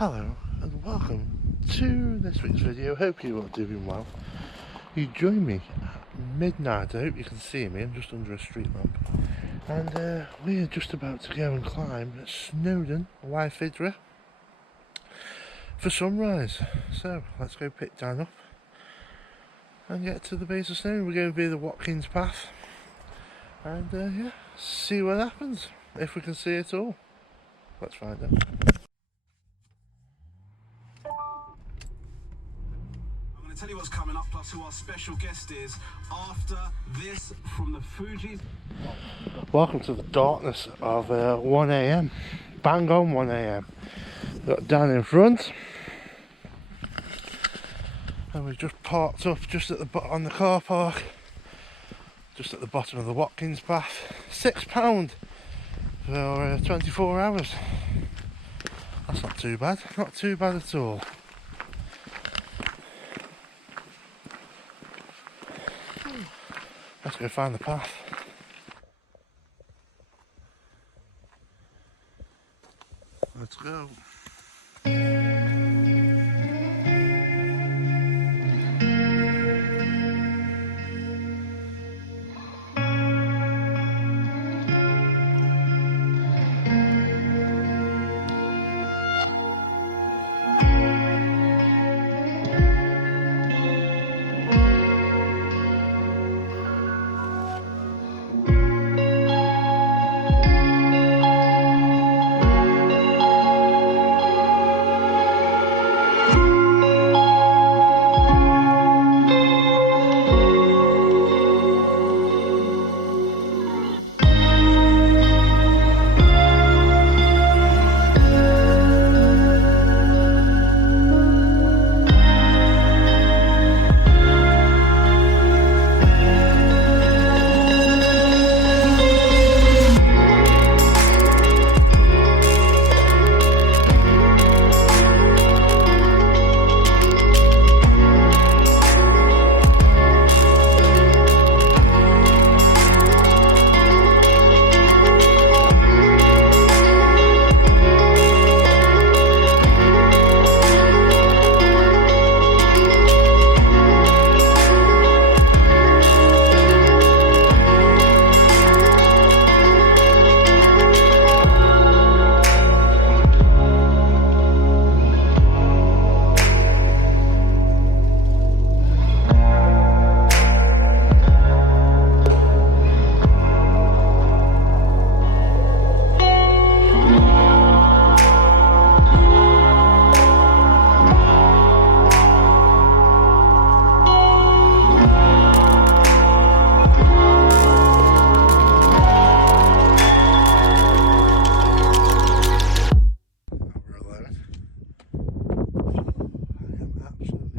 Hello and welcome to this week's video. Hope you are doing well. You join me at midnight. I hope you can see me. I'm just under a street lamp, and we are just about to go and climb Snowdon, Wyddfa, for sunrise. So let's go pick Dan up and get to the base of Snowdon. We're going via the Watkins Path, and yeah, see what happens, if we can see it all. Let's find out. Tell you what's coming up, plus who our special guest is after this from the Fuji's. Welcome to the darkness of 1 AM, bang on 1 AM. Got Dan in front, and we've just parked up just at the on the car park, just at the bottom of the Watkins Path. £6 for 24 hours. That's not too bad, not too bad at all. Let's go find the path. Let's go.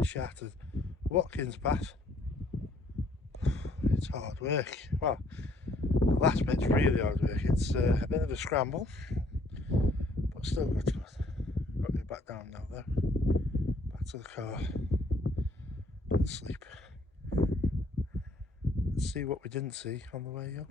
Shattered. Watkins Path. It's hard work. Well, the last bit's really hard work. It's a bit of a scramble, but still good. Got to go back down now though. Back to the car and sleep. Let's see what we didn't see on the way up.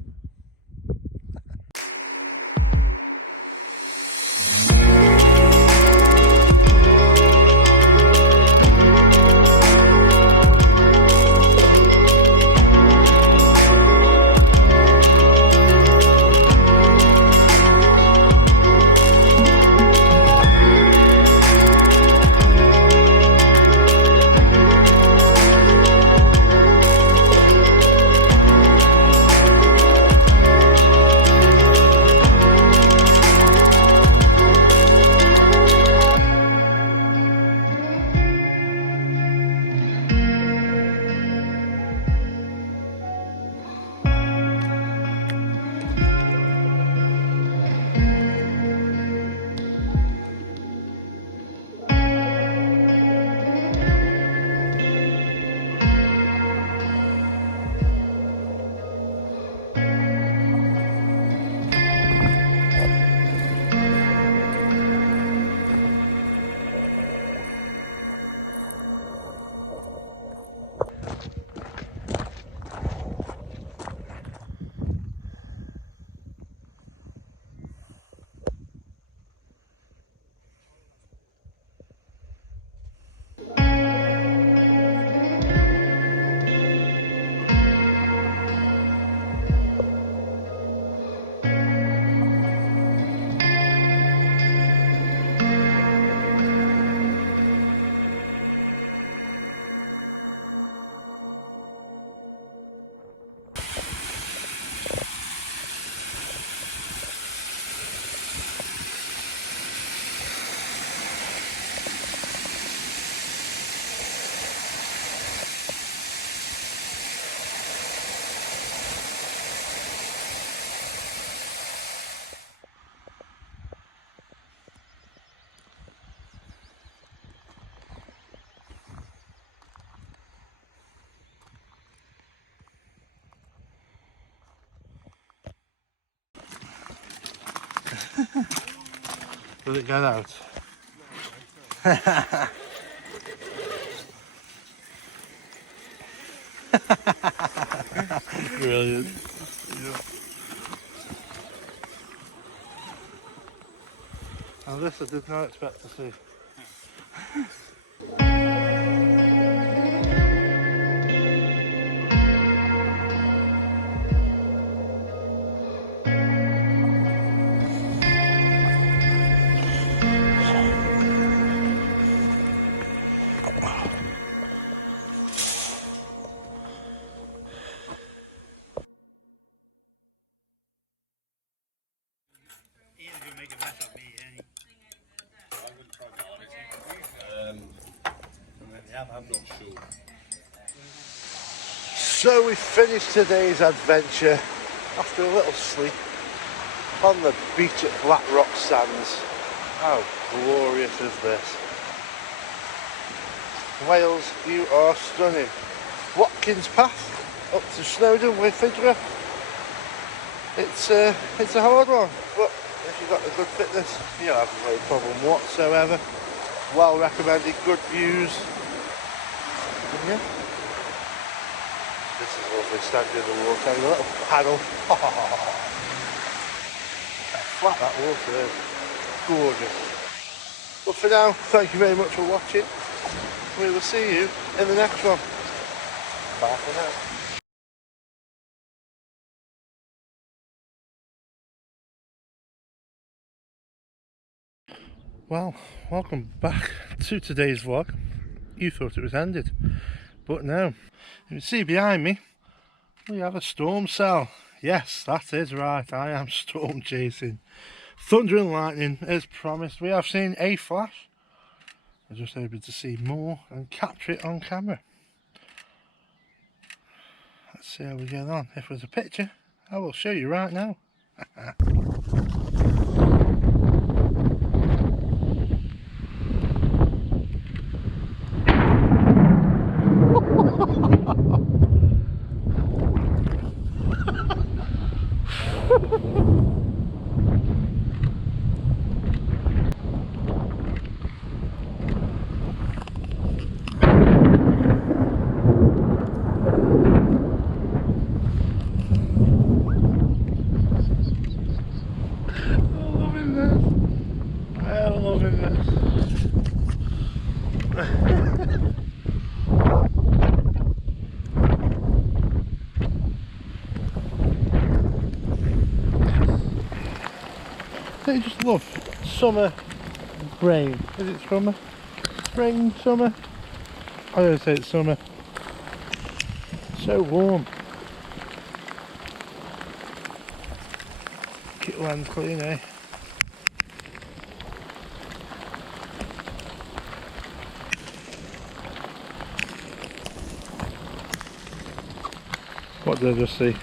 Will it get out? Brilliant. And this I did not expect to see. I'm not sure. So we finished today's adventure after a little sleep on the beach at Black Rock Sands. How glorious is this? Wales, you are stunning. Watkins Path up to Snowdon, Wyddfa. It's a hard one, but if you've got the good fitness, you'll have no problem whatsoever. Well recommended, good views. And yeah, this is lovely, standing in the water, having a little paddle. Flat that water is, gorgeous. But for now, thank you very much for watching. We will see you in the next one. Bye for now. Well, welcome back to today's vlog. You thought it was ended, but no. You can see behind me, we have a storm cell. Yes, that is right, I am storm chasing. Thunder and lightning as promised. We have seen a flash. I'm just hoping to see more and capture it on camera. Let's see how we get on. If there's a picture, I will show you right now. I just love summer rain. Is it summer? Spring, summer? I'm going to say it's summer. So warm. Keep the land clean, eh? What did I just see?